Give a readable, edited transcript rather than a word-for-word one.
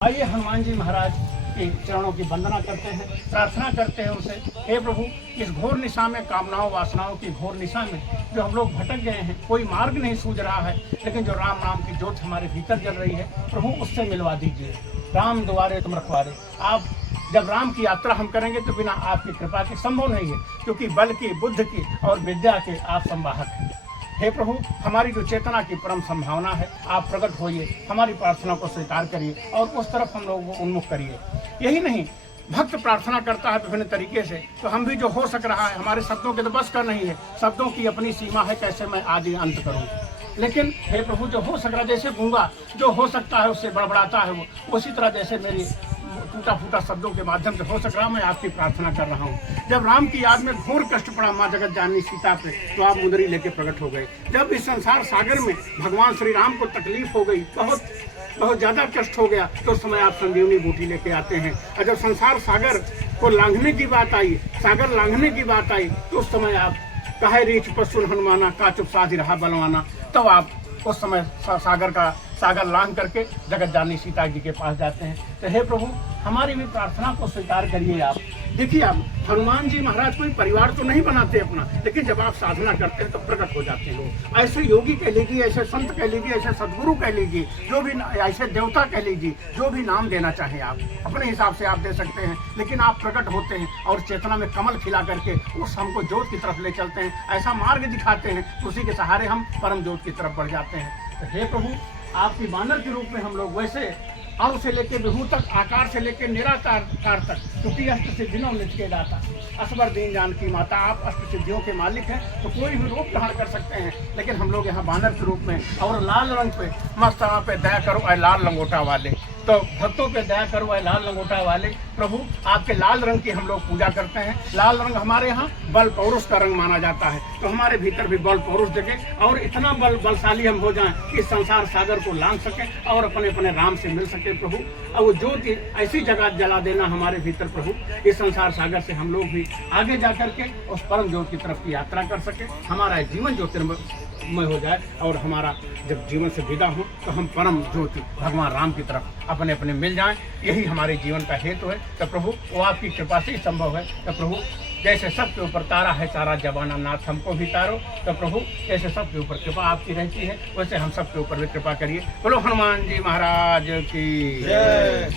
आइए हनुमान जी महाराज के चरणों की वंदना करते हैं, प्रार्थना करते हैं उनसे, हे प्रभु इस घोर निशा में, कामनाओं वासनाओं की घोर निशा में जो हम लोग भटक गए हैं, कोई मार्ग नहीं सूझ रहा है, लेकिन जो राम नाम की ज्योत हमारे भीतर जल रही है, प्रभु उससे मिलवा दीजिए। राम द्वारे तुम रखवारे। आप जब राम की यात्रा हम करेंगे तो बिना आपकी कृपा के संभव नहीं है, क्योंकि बल की, बुद्ध की और विद्या के आप संवाहक हैं। हे प्रभु, हमारी जो चेतना की परम संभावना है, आप प्रकट होइए, हमारी प्रार्थना को स्वीकार करिए और उस तरफ हम लोगों को उन्मुख करिए। यही नहीं, भक्त प्रार्थना करता है विभिन्न तरीके से, तो हम भी जो हो सक रहा है, हमारे शब्दों के तो बस का नहीं है, शब्दों की अपनी सीमा है, कैसे मैं आदि अंत करूं। लेकिन हे प्रभु, जो हो सक रहा, जैसे गूंगा जो हो सकता है उससे बड़बड़ाता है, वो उसी तरह जैसे मेरी टूटा फूटा शब्दों के माध्यम से हो सक रहा, मैं आपकी प्रार्थना कर रहा हूँ। जब राम की याद में घोर कष्ट पड़ा माँ जगत जाननी सीता पे, तो आप मुंदरी लेके प्रकट हो गए। जब इस संसार सागर में भगवान श्री राम को तकलीफ हो गई, बहुत ज्यादा कष्ट हो गया, तो उस समय आप संजीवनी बूटी लेके आते हैं। और जब संसार सागर को लांघने की बात आई, सागर लांघने की बात आई, तो उस समय आप कहे रीछ पर सुन हनुमाना, का चुप साधि रहा बलवाना, तब आप उस समय सागर लांघ करके जगत जाननी सीता जी के पास जाते हैं। तो हे प्रभु, हमारी भी प्रार्थना को स्वीकार करिए। आप देखिए, आप हनुमान जी महाराज कोई परिवार तो नहीं बनाते अपना, लेकिन जब आप साधना करते हैं तो प्रकट हो जाते हैं। ऐसे योगी कह लीजिए, ऐसे संत कह लीजिए, ऐसे सदगुरु कह लीजिए, जो भी ऐसे देवता कह लीजिए, जो भी नाम देना चाहें आप अपने हिसाब से आप दे सकते हैं, लेकिन आप प्रकट होते हैं और चेतना में कमल खिला करके उस हमको ज्योत की तरफ ले चलते हैं, ऐसा मार्ग दिखाते हैं, उसी के सहारे हम परम ज्योत की तरफ बढ़ जाते हैं। तो हे प्रभु, आपकी बानर के रूप में हम लोग वैसे अणु से लेकर विभू तक, आकार से लेकर निराकार तक, क्योंकि अष्ट सिद्धियों निज के दाता, असबर दीन जानकी माता, आप अष्ट सिद्धियों के मालिक हैं, तो कोई भी रूप धारण कर सकते हैं, लेकिन हम लोग यहाँ बानर के रूप में और लाल रंग पे, मस्तना पे दया करो ऐ लाल लंगोटा वाले, तो भक्तों पे दया करो ऐ लाल लंगोटा वाले। प्रभु, आपके लाल रंग की हम लोग पूजा करते हैं। लाल रंग हमारे यहाँ बल पौरुष का रंग माना जाता है, तो हमारे भीतर भी बल पौरुष जगे और इतना बलशाली हम हो जाएं कि संसार सागर को लांघ सके और अपने अपने राम से मिल सके। प्रभु, और वो ज्योति ऐसी जगह जला देना हमारे भीतर प्रभु, इस संसार सागर से हम लोग भी आगे जा करके उस परम ज्योति की तरफ की यात्रा कर सके, हमारा जीवन ज्योतिर्मय हो जाए और हमारा जब जीवन से विदा हो तो हम परम ज्योति भगवान राम की तरफ अपने अपने मिल जाएं। यही हमारे जीवन का हेतु है। तो प्रभु, वो आपकी कृपा से ही संभव है। तो प्रभु, जैसे सबके ऊपर तारा है सारा जवाना नाथ, हमको भी तारो। तो प्रभु, जैसे सबके ऊपर कृपा आपकी रहती है, वैसे हम सबके ऊपर भी कृपा करिए। बोलो हनुमान जी महाराज की जय।